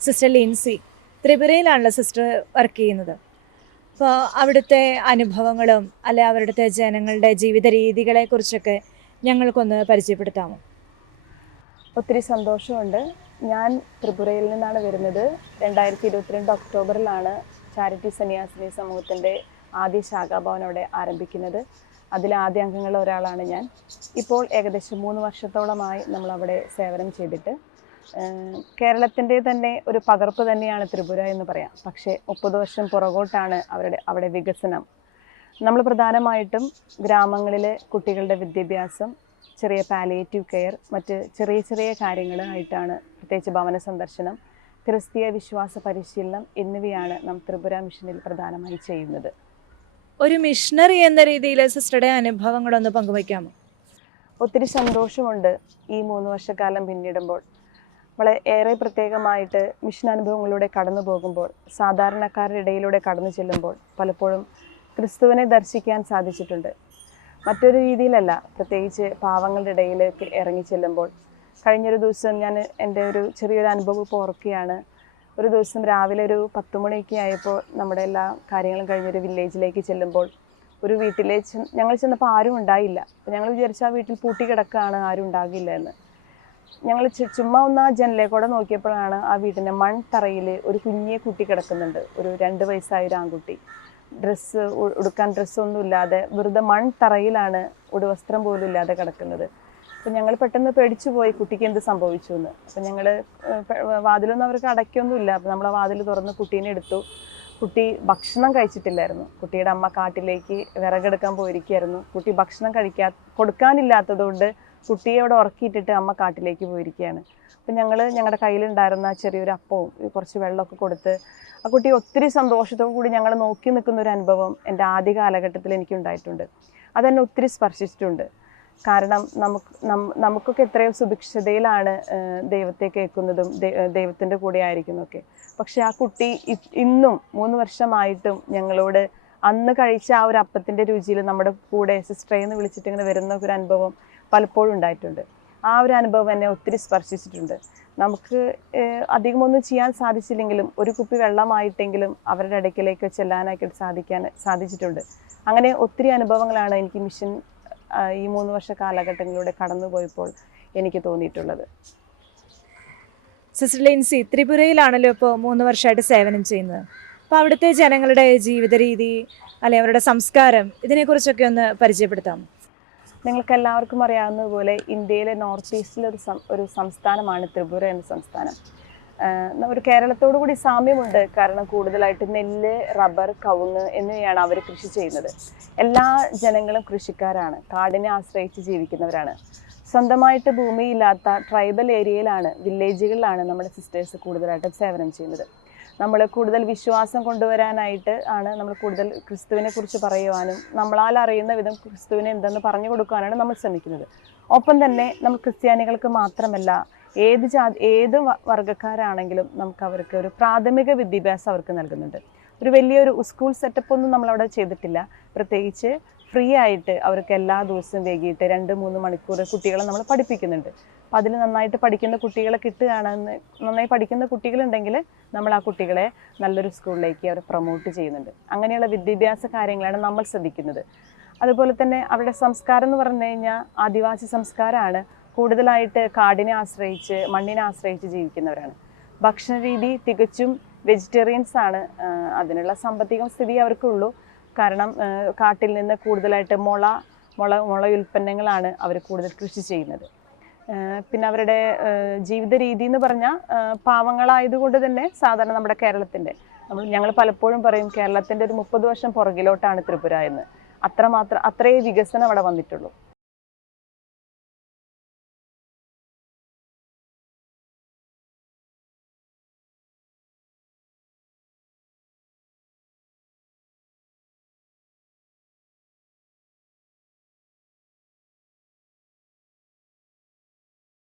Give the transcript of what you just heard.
Sister Lincy ത്രിപുരയിലാണല്ലോ sister work ചെയ്യുന്നത്. അപ്പോൾ അവിടുത്തെ അനുഭവങ്ങളും അല്ലെ അവരുടെ ജനങ്ങളുടെ ജീവിത രീതികളെ കുറിച്ചൊക്കെ ഞങ്ങൾക്കൊന്ന് പരിചയപ്പെടുത്താമോ? ഒത്തിരി സന്തോഷമുണ്ട്. ഞാൻ ത്രിപുരയിൽ നിന്നാണ് വരുന്നത്. രണ്ടായിരത്തി ഇരുപത്തിരണ്ട് ഒക്ടോബറിലാണ് ചാരിറ്റി സന്യാസിനി സമൂഹത്തിന്റെ ആദ്യ ശാഖാഭവൻ അവിടെ ആരംഭിക്കുന്നത്. അതിലെ ആദ്യ അംഗങ്ങളിൽ ഒരാളാണ് ഞാൻ. ഇപ്പോൾ ഏകദേശം മൂന്ന് വർഷത്തോളമായി നമ്മൾ അവിടെ സേവനം ചെയ്തിട്ട് കേരളത്തിന്റെ തന്നെ ഒരു പകർപ്പ് തന്നെയാണ് ത്രിപുര എന്ന് പറയാം. പക്ഷേ മുപ്പത് വർഷം പുറകോട്ടാണ് അവരുടെ അവിടെ വികസനം. നമ്മൾ പ്രധാനമായിട്ടും ഗ്രാമങ്ങളിലെ കുട്ടികളുടെ വിദ്യാഭ്യാസം ചെറിയ പാലിയേറ്റീവ് കെയർ മറ്റ് ചെറിയ ചെറിയ കാര്യങ്ങളായിട്ടാണ് പ്രത്യേകിച്ച് ഭവന സന്ദർശനം ക്രിസ്തീയ വിശ്വാസ പരിശീലനം എന്നിവയാണ് നാം ത്രിപുര മിഷനിൽ പ്രധാനമായി ചെയ്യുന്നത്. ഒരു മിഷണറി എന്ന രീതിയിൽ സിസ്റ്ററുടെ അനുഭവങ്ങളൊന്ന് പങ്കുവയ്ക്കാമോ? ഒത്തിരി സന്തോഷമുണ്ട് ഈ മൂന്ന് വർഷക്കാലം പിന്നിടുമ്പോൾ. വളരെ ഏറെ പ്രത്യേകമായിട്ട് മിഷൻ അനുഭവങ്ങളിലൂടെ കടന്നു പോകുമ്പോൾ സാധാരണക്കാരുടെ ഇടയിലൂടെ കടന്നു ചെല്ലുമ്പോൾ പലപ്പോഴും ക്രിസ്തുവിനെ ദർശിക്കാൻ സാധിച്ചിട്ടുണ്ട്. മറ്റൊരു രീതിയിലല്ല പ്രത്യേകിച്ച് പാവങ്ങളുടെ ഇടയിലേക്ക് ഇറങ്ങി ചെല്ലുമ്പോൾ. കഴിഞ്ഞൊരു ദിവസം ഞാൻ എന്റെ ഒരു ചെറിയൊരു അനുഭവം ഓർക്കുകയാണ്. ഒരു ദിവസം രാവിലെ ഒരു പത്ത് മണിയൊക്കെ ആയപ്പോൾ നമ്മുടെ എല്ലാ കാര്യങ്ങളും കഴിഞ്ഞൊരു വില്ലേജിലേക്ക് ചെല്ലുമ്പോൾ ഒരു വീട്ടിലെ ഞങ്ങൾ ചെന്നപ്പോൾ ആരും ഉണ്ടായില്ല. ഞങ്ങൾ വിചാരിച്ച ആ വീട്ടിൽ പൂട്ടി കിടക്കുകയാണ് ആരും ഉണ്ടാകില്ല എന്ന്. ഞങ്ങൾ ചുമ്മാ ഒന്ന് ആ ജനലേക്കൂടെ നോക്കിയപ്പോഴാണ് ആ വീട്ടിന്റെ മൺതറയിൽ ഒരു കുഞ്ഞിയെ കുട്ടി കിടക്കുന്നുണ്ട്. ഒരു രണ്ട് വയസ്സായ ഒരു ആൺകുട്ടി. ഡ്രസ്സ് ഉടുക്കാൻ ഡ്രസ്സൊന്നും ഇല്ലാതെ വെറുതെ മൺതറയിലാണ് ഉടുവസ്ത്രം പോലും ഇല്ലാതെ കിടക്കുന്നത്. അപ്പം ഞങ്ങൾ പെട്ടെന്ന് പേടിച്ചു പോയി കുട്ടിക്ക് എന്ത് സംഭവിച്ചു എന്ന് അപ്പം ഞങ്ങൾ വാതിലൊന്നും അവർക്ക് അടയ്ക്കൊന്നുമില്ല. അപ്പം നമ്മളെ വാതിൽ തുറന്ന് കുട്ടീനെ എടുത്തു. കുട്ടി ഭക്ഷണം കഴിച്ചിട്ടില്ലായിരുന്നു. കുട്ടിയുടെ അമ്മ കാട്ടിലേക്ക് വിറകെടുക്കാൻ പോയിരിക്കുകയായിരുന്നു. കുട്ടി ഭക്ഷണം കഴിക്കാ കൊടുക്കാനില്ലാത്തതുകൊണ്ട് കുട്ടിയെ അവിടെ ഉറക്കിയിട്ടിട്ട് അമ്മ കാട്ടിലേക്ക് പോയിരിക്കുകയാണ്. അപ്പം ഞങ്ങൾ ഞങ്ങളുടെ കയ്യിലുണ്ടായിരുന്ന ചെറിയൊരു അപ്പവും കുറച്ച് വെള്ളമൊക്കെ കൊടുത്ത് ആ കുട്ടി ഒത്തിരി സന്തോഷത്തോടു കൂടി ഞങ്ങൾ നോക്കി നിൽക്കുന്ന ഒരു അനുഭവം എന്റെ ആദ്യ കാലഘട്ടത്തിൽ എനിക്കുണ്ടായിട്ടുണ്ട്. അതെന്നെ ഒത്തിരി സ്പർശിച്ചിട്ടുണ്ട്. കാരണം നമുക്ക് നമുക്കൊക്കെ എത്രയോ സുഭിക്ഷതയിലാണ് ദൈവത്തെ കേൾക്കുന്നതും ദൈവത്തിന്റെ കൂടെ ആയിരിക്കുന്നതൊക്കെ. പക്ഷെ ആ കുട്ടി ഇന്നും മൂന്ന് വർഷമായിട്ടും ഞങ്ങളോട് അന്ന് കഴിച്ച ആ ഒരു അപ്പത്തിന്റെ രുചിയിൽ നമ്മുടെ കൂടെ സിസ്റ്ററേന്ന് വിളിച്ചിട്ട് ഇങ്ങനെ വരുന്ന ഒരു അനുഭവം പലപ്പോഴും ഉണ്ടായിട്ടുണ്ട്. ആ ഒരു അനുഭവം എന്നെ ഒത്തിരി സ്പർശിച്ചിട്ടുണ്ട്. നമുക്ക് അധികമൊന്നും ചെയ്യാൻ സാധിച്ചില്ലെങ്കിലും ഒരു കുപ്പി വെള്ളമായിട്ടെങ്കിലും അവരുടെ ഇടയ്ക്കിലേക്ക് ചെല്ലാനായിട്ട് സാധിക്കാൻ സാധിച്ചിട്ടുണ്ട്. അങ്ങനെ ഒത്തിരി അനുഭവങ്ങളാണ് എനിക്ക് മിഷൻ ഈ മൂന്ന് വർഷ കാലഘട്ടങ്ങളിലൂടെ കടന്നുപോയപ്പോൾ എനിക്ക് തോന്നിയിട്ടുള്ളത്. സിസ്റ്റർ ലിൻസി ത്രിപുരയിലാണല്ലോ ഇപ്പോൾ മൂന്ന് വർഷമായിട്ട് സേവനം ചെയ്യുന്നത്. അപ്പോൾ അവിടുത്തെ ജനങ്ങളുടെ ജീവിത രീതി അല്ലെ അവരുടെ സംസ്കാരം ഇതിനെക്കുറിച്ചൊക്കെ ഒന്ന് പരിചയപ്പെടുത്താം നിങ്ങൾക്ക് എല്ലാവർക്കും അറിയാവുന്നതുപോലെ ഇന്ത്യയിലെ നോർത്ത് ഈസ്റ്റിലെ ഒരു ഒരു സംസ്ഥാനമാണ് ത്രിപുര എന്ന സംസ്ഥാനം. ഒരു കേരളത്തോടു കൂടി സാമ്യമുണ്ട് കാരണം കൂടുതലായിട്ട് നെല്ല് റബ്ബർ കവുങ്ങ് എന്നിവയാണ് അവർ കൃഷി ചെയ്യുന്നത്. എല്ലാ ജനങ്ങളും കൃഷിക്കാരാണ്. കാടിനെ ആശ്രയിച്ച് ജീവിക്കുന്നവരാണ്. സ്വന്തമായിട്ട് ഭൂമിയില്ലാത്ത ട്രൈബൽ ഏരിയയിലാണ് വില്ലേജുകളിലാണ് നമ്മുടെ സിസ്റ്റേഴ്സ് കൂടുതലായിട്ട് സേവനം ചെയ്യുന്നത്. നമ്മൾ കൂടുതൽ വിശ്വാസം കൊണ്ടുവരാനായിട്ട് ആണ് നമ്മൾ കൂടുതൽ ക്രിസ്തുവിനെ കുറിച്ച് പറയുവാനും നമ്മളാൽ അറിയുന്ന വിധം ക്രിസ്തുവിനെ എന്തെന്ന് പറഞ്ഞു കൊടുക്കാനാണ് നമ്മൾ ശ്രമിക്കുന്നത്. ഒപ്പം തന്നെ നമ്മൾ ക്രിസ്ത്യാനികൾക്ക് മാത്രമല്ല ഏത് ജാതി ഏത് വർഗക്കാരാണെങ്കിലും നമുക്ക് അവർക്ക് ഒരു പ്രാഥമിക വിദ്യാഭ്യാസം അവർക്ക് നൽകുന്നുണ്ട്. ഒരു വലിയൊരു സ്കൂൾ സെറ്റപ്പ് ഒന്നും നമ്മളവിടെ ചെയ്തിട്ടില്ല. പ്രത്യേകിച്ച് ഫ്രീ ആയിട്ട് അവർക്ക് എല്ലാ ദിവസവും വൈകിട്ട് രണ്ട് മൂന്ന് മണിക്കൂർ കുട്ടികളെ നമ്മൾ പഠിപ്പിക്കുന്നുണ്ട്. അപ്പോൾ അതിൽ നന്നായിട്ട് പഠിക്കുന്ന കുട്ടികളെ കിട്ടുകയാണെന്ന് നന്നായി പഠിക്കുന്ന കുട്ടികളുണ്ടെങ്കിൽ നമ്മൾ ആ കുട്ടികളെ നല്ലൊരു സ്കൂളിലേക്ക് അവർ പ്രൊമോട്ട് ചെയ്യുന്നുണ്ട്. അങ്ങനെയുള്ള വിദ്യാഭ്യാസ കാര്യങ്ങളാണ് നമ്മൾ ശ്രദ്ധിക്കുന്നത്. അതുപോലെ തന്നെ അവരുടെ സംസ്കാരം എന്ന് പറഞ്ഞു കഴിഞ്ഞാൽ ആദിവാസി സംസ്കാരമാണ്. കൂടുതലായിട്ട് കാടിനെ ആശ്രയിച്ച് മണ്ണിനെ ആശ്രയിച്ച് ജീവിക്കുന്നവരാണ്. ഭക്ഷണ രീതി തികച്ചും വെജിറ്റേറിയൻസ് ആണ് അതിനുള്ള സാമ്പത്തിക സ്ഥിതി അവർക്കുള്ളൂ. കാരണം കാട്ടിൽ നിന്ന് കൂടുതലായിട്ട് മുള മുള മുള ഉൽപ്പന്നങ്ങളാണ് അവർ കൂടുതൽ കൃഷി ചെയ്യുന്നത്. പിന്നെ അവരുടെ ജീവിത രീതി എന്ന് പറഞ്ഞാൽ പാവങ്ങളായതുകൊണ്ട് തന്നെ സാധാരണ നമ്മുടെ കേരളത്തിന്റെ നമ്മൾ ഞങ്ങൾ പലപ്പോഴും പറയും കേരളത്തിന്റെ ഒരു മുപ്പത് വർഷം പുറകിലോട്ടാണ് ത്രിപുര എന്ന്. അത്രമാത്രം അത്രയേ വികസനം അവിടെ വന്നിട്ടുള്ളൂ.